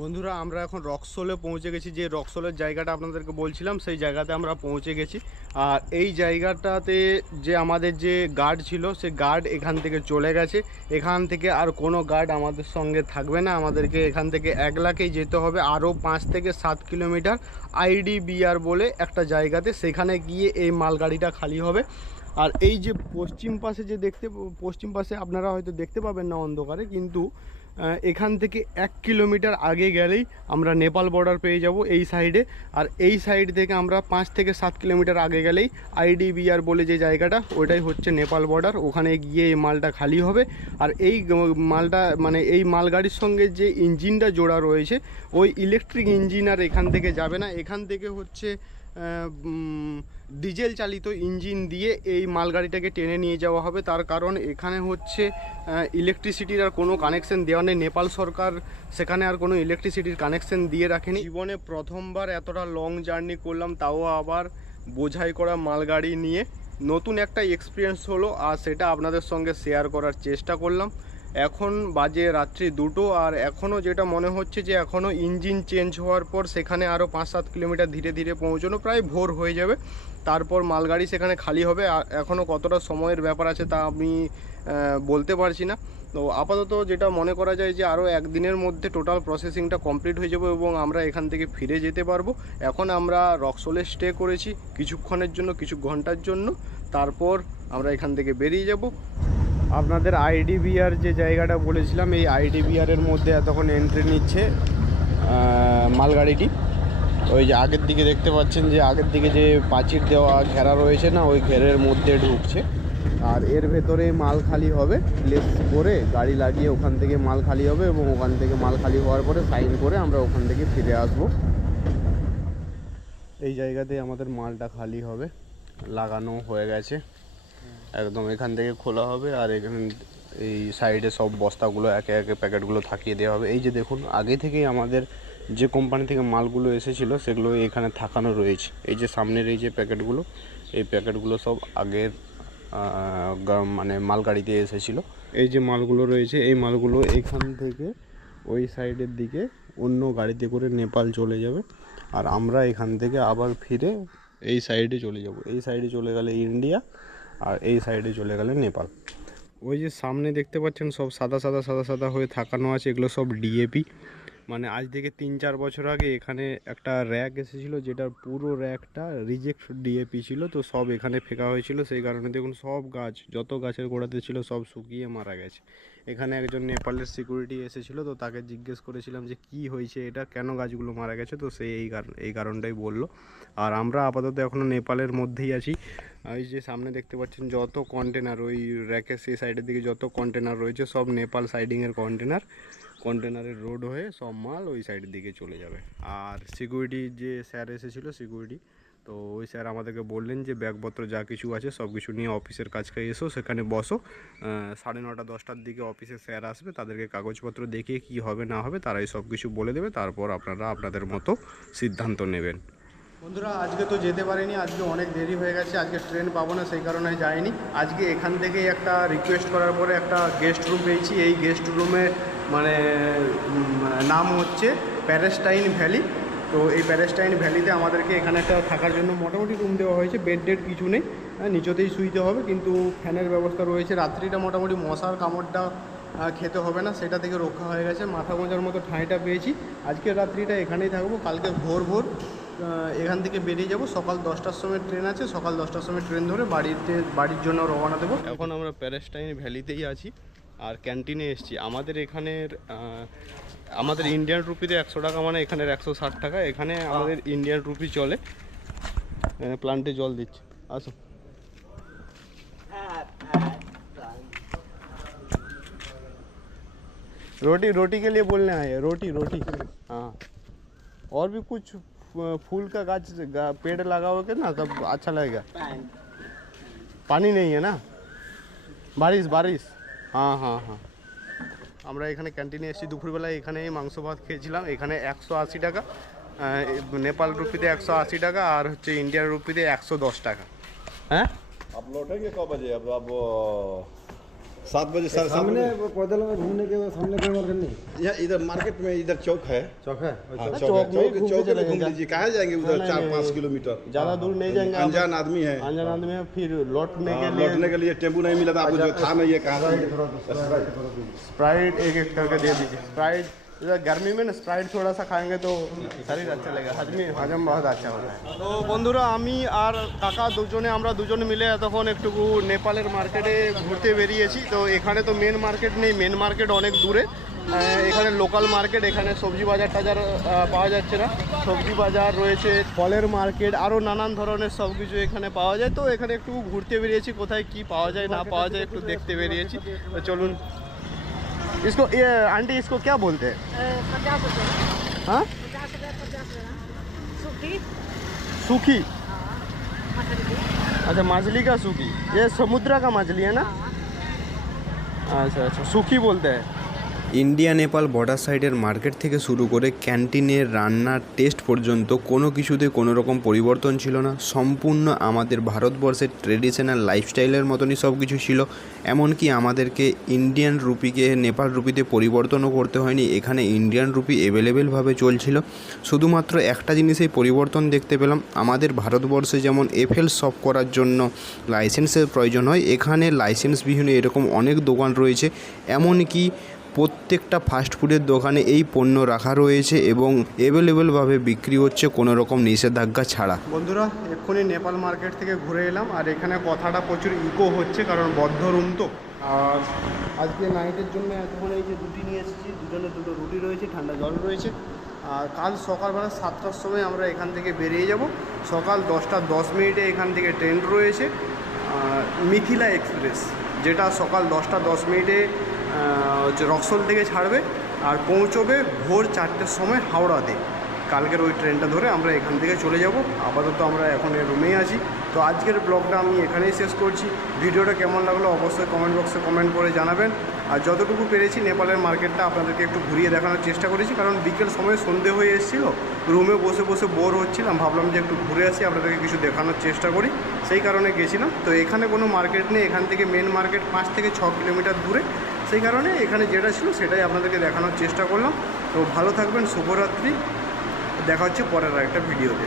বন্ধুরা আমরা এখন রক্সোলে পৌঁছে গেছি। যে রক্সোলের জায়গাটা আপনাদেরকে বলছিলাম সেই জায়গাতে আমরা পৌঁছে গেছি। আর এই জায়গাটাতে যে আমাদের যে গার্ড ছিল সে গার্ড এখান থেকে চলে গেছে। এখান থেকে আর কোনো গার্ড আমাদের সঙ্গে থাকবে না। আমাদেরকে এখান থেকে একলাকেই যেতে হবে আরও 5 থেকে 7 কিলোমিটার IDBR বলে একটা জায়গাতে। সেখানে গিয়ে এই মালগাড়িটা খালি হবে। আর এই যে পশ্চিম পাশে আপনারা হয়তো দেখতে পাবেন না অন্ধকারে, কিন্তু এখান থেকে 1 কিলোমিটার আগে গেলেই আমরা নেপাল বর্ডার পেয়ে যাব এই সাইডে। আর এই সাইড থেকে আমরা 5 থেকে 7 কিলোমিটার আগে গেলেই IDBR বলে যে জায়গাটা, ওইটাই হচ্ছে নেপাল বর্ডার। ওখানে গিয়ে এই মালটা খালি হবে। আর এই মালটা মানে এই মালগাড়ির সঙ্গে যে ইঞ্জিনটা জোড়া রয়েছে ওই ইলেকট্রিক ইঞ্জিন আর এখান থেকে যাবে না। এখান থেকে হচ্ছে ডিজেল চালিত ইঞ্জিন দিয়ে এই মালগাড়িটাকে টেনে নিয়ে যাওয়া হবে। তার কারণ এখানে হচ্ছে ইলেকট্রিসিটির আর কোনো কানেকশন দেওয়া নেই। নেপাল সরকার সেখানে আর কোনো ইলেকট্রিসিটির কানেকশন দিয়ে রাখেনি। জীবনে প্রথমবার এতটা লং জার্নি করলাম, তাও আবার বোঝাই করা মালগাড়ি নিয়ে। নতুন একটা এক্সপিরিয়েন্স হলো আর সেটা আপনাদের সঙ্গে শেয়ার করার চেষ্টা করলাম। এখন বাজে রাত্রি 2টো, আর এখনও যেটা মনে হচ্ছে যে এখনও ইঞ্জিন চেঞ্জ হওয়ার পর সেখানে আরও 5-7 কিলোমিটার ধীরে ধীরে পৌঁছানো, প্রায় ভোর হয়ে যাবে। তারপর মালগাড়ি সেখানে খালি হবে। এখনও কতটা সময়ের ব্যাপার আছে তা আমি বলতে পারছি না। তো আপাতত যেটা মনে করা যায় যে আরও একদিনের মধ্যে টোটাল প্রসেসিংটা কমপ্লিট হয়ে যাবে এবং আমরা এখান থেকে ফিরে যেতে পারবো। এখন আমরা রক্সোলে স্টে করেছি কিছুক্ষণের জন্য, কিছু ঘন্টার জন্য। তারপর আমরা এখান থেকে বেরিয়ে যাব। আপনাদের IDBR যে জায়গাটা বলেছিলাম, এই IDBR-এর মধ্যে এতক্ষণ এন্ট্রি নিচ্ছে মালগাড়িটি। ওই যে আগের দিকে দেখতে পাচ্ছেন যে আগের দিকে যে প্রাচীর দেওয়া ঘেরা রয়েছে না, ওই ঘেরের মধ্যে ঢুকছে। আর এর ভেতরে মাল খালি হবে, লেস করে গাড়ি লাগিয়ে ওখান থেকে মাল খালি হবে এবং ওখান থেকে মাল খালি হওয়ার পরে সাইন করে আমরা ওখান থেকে ফিরে আসব। এই জায়গাতে আমাদের মালটা খালি হবে, লাগানো হয়ে গেছে একদম। এখান থেকে খোলা হবে আর এখানে এই সাইডে সব বস্তাগুলো একে একে প্যাকেটগুলো থাকিয়ে দেওয়া হবে। এই যে দেখুন, আগে থেকেই আমাদের যে কোম্পানি থেকে মালগুলো এসেছিলো সেগুলো এখানে থাকানো রয়েছে। এই যে সামনের এই যে প্যাকেটগুলো, এই প্যাকেটগুলো সব আগের মানে মালগাড়িতে এসেছিলো। এই যে মালগুলো রয়েছে এই মালগুলো এখান থেকে ওই সাইডের দিকে অন্য গাড়িতে করে নেপাল চলে যাবে। আর আমরা এখান থেকে আবার ফিরে এই সাইডে চলে যাব। এই সাইডে চলে গেলে ইন্ডিয়া, আর এই সাইডে চলে গেলে নেপাল। ওই যে সামনে দেখতে পাচ্ছেন সব সাদা সাদা হয়ে থাকানো আছে, এগুলো সব DAP। মানে আজ থেকে 3-4 বছর আগে এখানে একটা র্যাক এসেছিলো, যেটার পুরো র্যাকটা রিজেক্ট DAP ছিল। তো সব এখানে ফেঁকা হয়েছিল, সেই কারণে দেখুন সব গাছ, যত গাছের গোড়াতে ছিল সব শুকিয়ে মারা গেছে। এখানে একজন নেপালের সিকিউরিটি এসেছিলো, তো তাকে জিজ্ঞেস করেছিলাম যে কি হয়েছে এটা, কেন গাছগুলো মারা গেছে। তো সে এই কারণটাই বললো। আর আমরা আপাতত এখনও নেপালের মধ্যেই আছি। এই যে সামনে দেখতে পাচ্ছেন যত কন্টেনার, ওই র্যাকের সেই সাইডের দিকে যত কন্টেনার রয়েছে সব নেপাল সাইডিংয়ের কন্টেনারের রোড হয়ে সব মাল ওই সাইডের দিকে চলে যাবে। আর সিকিউরিটি যে স্যার এসেছিলো সিকিউরিটি, তো ওই স্যার আমাদেরকে বললেন যে ব্যাগপত্র যা কিছু আছে সব কিছু নিয়ে অফিসের কাছে এসো, সেখানে বসো। 9:30-10টার দিকে অফিসে স্যার আসবে, তাদেরকে কাগজপত্র দেখিয়ে কি হবে না হবে তারাই সব কিছু বলে দেবে। তারপর আপনারা আপনাদের মতো সিদ্ধান্ত নেবেন। বন্ধুরা আজকে তো যেতে পারিনি, আজকে অনেক দেরি হয়ে গেছে, আজকে ট্রেন পাবো না, সেই কারণে যাইনি। আজকে এখান থেকেই একটা রিকোয়েস্ট করার পরে একটা গেস্ট রুম পেয়েছি। এই গেস্ট রুমে মানে নাম হচ্ছে প্যালেস্টাইন ভ্যালি। তো এই প্যালেস্টাইন ভ্যালিতে আমাদেরকে এখানে একটা থাকার জন্য মোটামুটি রুম দেওয়া হয়েছে। বেড কিছু নেই, নিচেতেই শুইতে হবে, কিন্তু ফ্যানের ব্যবস্থা রয়েছে। রাত্রিটা মোটামুটি মশার কামড়টা খেতে হবে না, সেটা থেকে রক্ষা হয়ে গেছে। মাথা গোঁজার মতো ঠাঁইটা পেয়েছি। আজকের রাত্রিটা এখানেই থাকবো, কালকে ভোর এখান থেকে বেরিয়ে যাব। সকাল 10টার সময় ট্রেন আছে, সকাল 10টার সময় ট্রেন ধরে বাড়ির জন্য রওনা দেবো। এখন আমরা প্যালেস্টাইন ভ্যালিতেই আছি আর ক্যান্টিনে এসেছি। আমাদের এখানের আমাদের ইন্ডিয়ান রুপিতে 100 টাকা, মানে এখানের 160 টাকা। এখানে আমাদের ইন্ডিয়ান রুপি চলে। প্লান্টে জল দিচ্ছে, আসো। रोटी के लिए बोलने आए हैं, रोटी। हाँ, और भी कुछ फूल का पेड़ लगाओगे ना तब अच्छा लगेगा। पानी नहीं है ना, बारिश। हाँ। আমরা এখানে ক্যান্টিনে এসেছি দুপুরবেলায়। এখানে মাংস ভাত খেয়েছিলাম। এখানে 180 টাকা, নেপাল রুপিতে 180 টাকা, আর হচ্ছে ইন্ডিয়ান রুপিতে 110 টাকা। হ্যাঁ, आप लौटेंगे कब बजे? अब 7 बजे साढ़े 7 सामने बजे पैदल में घूमने के सामने कोई मार्केट नहीं? यहाँ इधर मार्केट में इधर चौक है। चौक है? हाँ, चौक चौक में है। घूम के चौक चले में घूम जाएंगे। लीजिए, कहाँ जाएंगे उधर नहीं, 4-5 नहीं। किलोमीटर। ज़्यादा दूर नहीं जाएंगे। अनजान आदमी है, अनजान आदमी है, फिर लौटने के लिए लौटने के लिए टेम्पू नहीं मिला था आपको, जो था नहीं ये कहाँ से स्प्राइट एक एक करके दे दीजिए। स्प्राइट इधर गर्मी में ना स्प्राइट थोड़ा सा खाएंगे तो शरीर अच्छा लगेगा, हजम बहुत अच्छा होता है। তো বন্ধুরা আমি আর কাকা আমরা দুজনে মিলে এতক্ষণ একটু নেপালের মার্কেটে ঘুরতে বেরিয়েছি। তো এখানে তো মেন মার্কেট নেই, মেন মার্কেট অনেক দূরে। এখানে লোকাল মার্কেট, এখানে সবজি বাজার টাজার পাওয়া যাচ্ছে না। সবজি বাজার রয়েছে, ফলের মার্কেট, আরও নানান ধরনের সব কিছু এখানে পাওয়া যায়। তো এখানে একটু ঘুরতে বেরিয়েছি, কোথায় কি পাওয়া যায় না পাওয়া যায় একটু দেখতে বেরিয়েছি। তো চলুন। इसको ये आंटी इसको क्या बोलते हैं? 50 रुपये। हाँ 50 रुपये 50 ग्राम सूखी। सूखी? मछली की। अच्छा, मछली का सूखी। ये समुद्र का मछली है ना? अच्छा अच्छा, सूखी बोलते हैं। ইন্ডিয়া নেপাল বর্ডার সাইডের মার্কেট থেকে শুরু করে ক্যান্টিনের রান্নার টেস্ট পর্যন্ত কোনো কিছুতে কোনো রকম পরিবর্তন ছিল না। সম্পূর্ণ আমাদের ভারতবর্ষের ট্রেডিশনাল লাইফস্টাইলের মতনই সব কিছু ছিল। এমনকি আমাদেরকে ইন্ডিয়ান রুপিকে নেপাল রুপিতে পরিবর্তনও করতে হয়নি। এখানে ইন্ডিয়ান রুপি অ্যাভেলেবেলভাবে চলছিল। শুধুমাত্র একটা জিনিসেই পরিবর্তন দেখতে পেলাম, আমাদের ভারতবর্ষে যেমন এফএল শপ করার জন্য লাইসেন্সের প্রয়োজন হয়, এখানে লাইসেন্সবিহীন এরকম অনেক দোকান রয়েছে। এমনকি প্রত্যেকটা ফাস্টফুডের দোকানে এই পণ্য রাখা রয়েছে এবং অ্যাভেলেবেলভাবে বিক্রি হচ্ছে কোনো রকম নিষেধাজ্ঞা ছাড়া। বন্ধুরা এক্ষুনি নেপাল মার্কেট থেকে ঘুরে এলাম, আর এখানে কথাটা প্রচুর ইকো হচ্ছে কারণ বদ্ধ রুম তো। আর আজকে নাইটের জন্য এতক্ষণ এই যে রুটি নিয়ে এসেছি, দুজনে দুটো রুটি রয়েছে, ঠান্ডা জল রয়েছে। আর কাল সকালবেলা 7টার সময় আমরা এখান থেকে বেরিয়ে যাব। সকাল 10:10 এখান থেকে ট্রেন রয়েছে মিথিলা এক্সপ্রেস, যেটা সকাল 10:10 হচ্ছে রক্সোল থেকে ছাড়বে আর পৌঁছবে ভোর 4টের সময় হাওড়াতে। কালকের ওই ট্রেনটা ধরে আমরা এখান থেকে চলে যাব। আপাতত আমরা এখন রুমেই আছি। তো আজকের ব্লগটা আমি এখানেই শেষ করছি। ভিডিওটা কেমন লাগলো অবশ্যই কমেন্ট বক্সে কমেন্ট করে জানাবেন। আর যতটুকু পেরেছি নেপালের মার্কেটটা আপনাদেরকে একটু ঘুরিয়ে দেখানোর চেষ্টা করেছি, কারণ বিকেল সময় সন্ধে হয়ে এসেছিলো, রুমে বসে বসে বোর হচ্ছিলাম, ভাবলাম যে একটু ঘুরে আসি, আপনাদেরকে কিছু দেখানোর চেষ্টা করি, সেই কারণে গেছিলাম। তো এখানে কোনো মার্কেট নেই, এখান থেকে মেন মার্কেট 5 থেকে 6 কিলোমিটার দূরে, সেই কারণে এখানে যেটা ছিল সেটাই আপনাদেরকে দেখানোর চেষ্টা করলাম। তো ভালো থাকবেন, শুভরাত্রি, দেখা হচ্ছে পরের একটা ভিডিওতে।